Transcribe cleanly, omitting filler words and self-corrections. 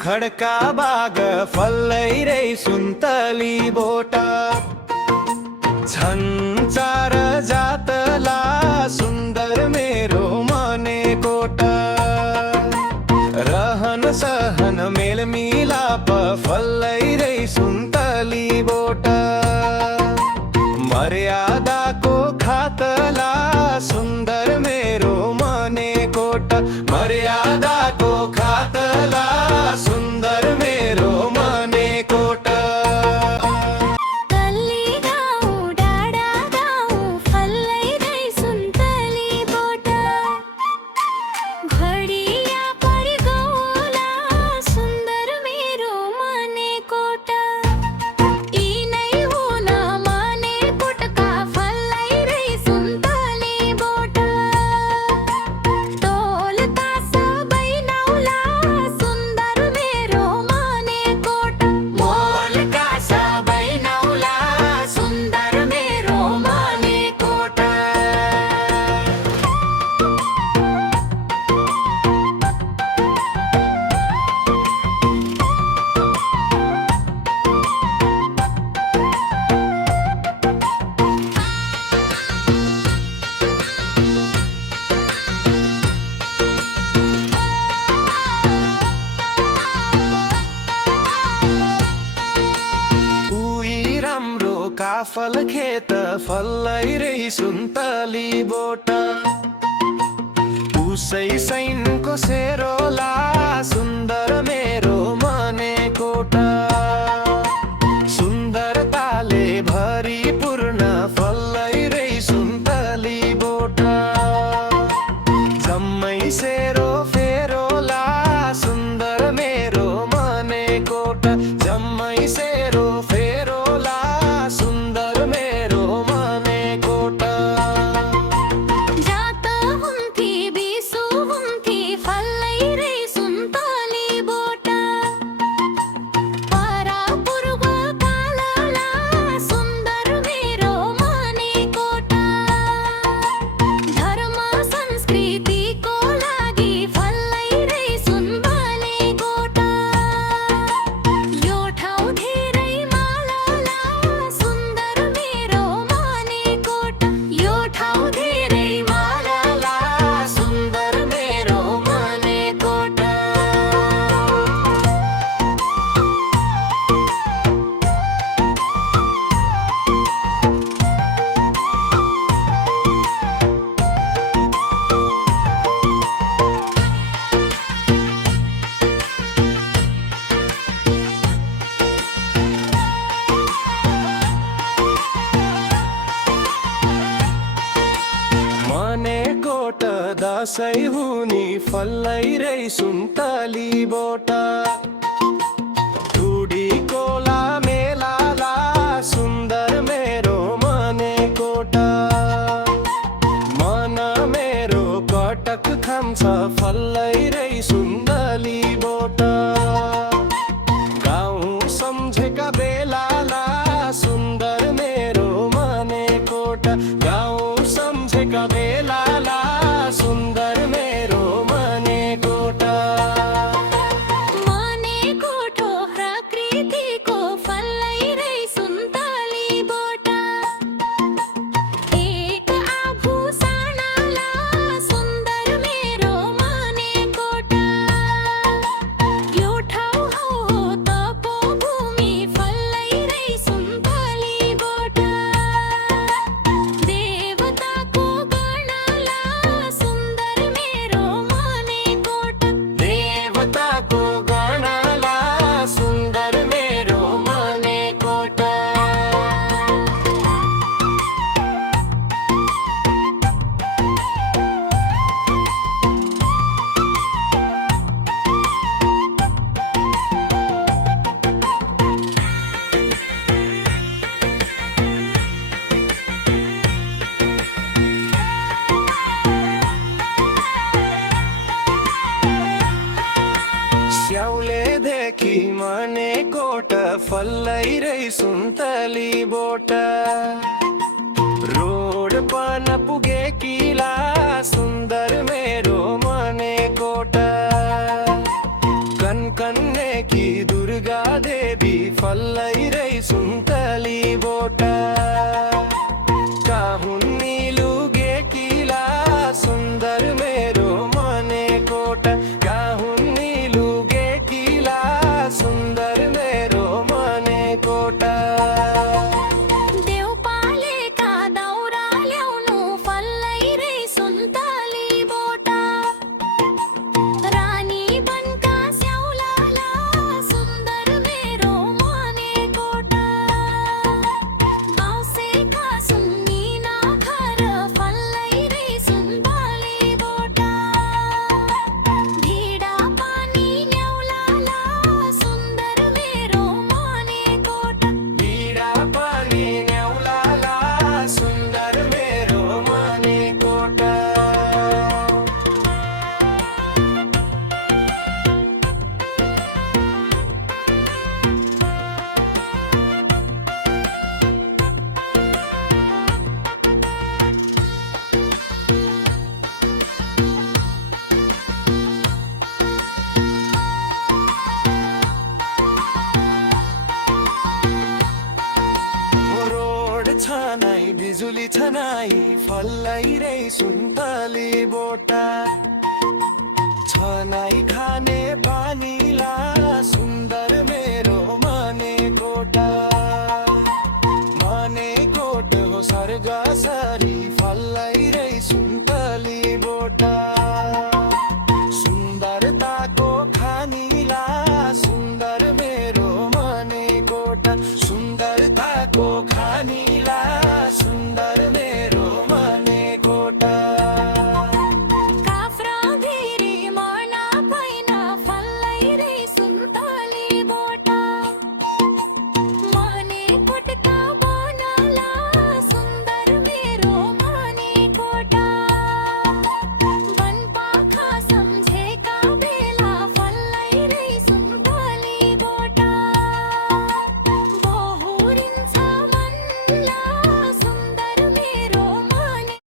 खडका बाग फल्लै रे सुन्तली बोट झन्चार जातला सुन्दर मेरो मने कोट रहन सहन मेल मिलाप फल्लै रे सुन्तली बोट मर्यादाको खातला सुन्दर मेरो मने कोट मर्यादाको खातला सुन्दर मेरो मने कोट काफल खेत फल्लै रे सुन्तली बोट उसै सैनको सेरोला सुन्दर मेरो मने कोट सुन्दरताले भरिपूर्ण फल्लै रे सुन्तली बोट जम्मै सेरो फेरोला सुन्दर मेरो मने कोट जम्मै सेरो फेरोला सुन्दर मेरो मने कोट जात हुन्थी बिसु हुन्थी फल्लै रे सुन्तली बोट परा पूर्व कालला सुन्दर मेरो मने कोट धर्म संस्कृतिको लागि फल्लै रे सुन्तली कोट यो ठाउँ धेरै मालला सुन्दर मेरो मने कोट यो ठाउँ धेरै मालला सुन्दर मेरो मने कोट मने कोट दसै हुनी फल्लै रे सुन्तली बोट टुडी कोला मेलाला सुन्दर मेरो मने कोट मन मेरो कटक खान्छ फल्लै रे सुन्तली बोट गाउँ सम्झेका बेलाला सुन्दर मेरो मने कोट गाउँ सम्झेका बेलाला सुन्दर मेरो मने कोट मने कोठो प्रकृतिको फल्लै रे सुन्तली बोट एक आभूषणला सुन्दर मेरो मने कोट यो ठाउँ हो तपोभूमि फल्लै रे सुन्तली बोट देवताको गणला सुन्दर मेरो मने कोट देवताको गणला सुन्दर मेरो मने कोट स्याउलेदेखि मने कोट फल्लै रे सुन्तली बोट रोड पन पुगे किला सुन्दर मेरो मने कोट कन कन्ने देवी फल्लै सुन्तली बोटा काहुन्नी लुगे किला सुन्दर मेरो मने कोटा काहुन्नी लुगे किला सुन्दर मेरो मने कोटा देव पालेका दाउरा ल्याउनु फल्लै रे सुन्तली बोटा रानी बनका स्याउलाला सुन्दर मेरो मने कोटा गाउँसेका सुन्निना घर फल्लै रे सुन्तली बोटा भिडा पानी न्याउलाला सुन्दर मेरो मने कोटा भिडा पानी न्याउलाला सुन्दर मेरो मने कोटा रोड छनाई बिजुली छनाई फल्लै रे सुन्तली बोटा छनाई खाने पानीला सुन्दर मेरो मने कोटा मने कोट हो सर्ग सरी फल्लै रे सुन्तली बोटा सुन्दरताको खानीला सुन्दर मेरो मने कोटा सुन्दरताको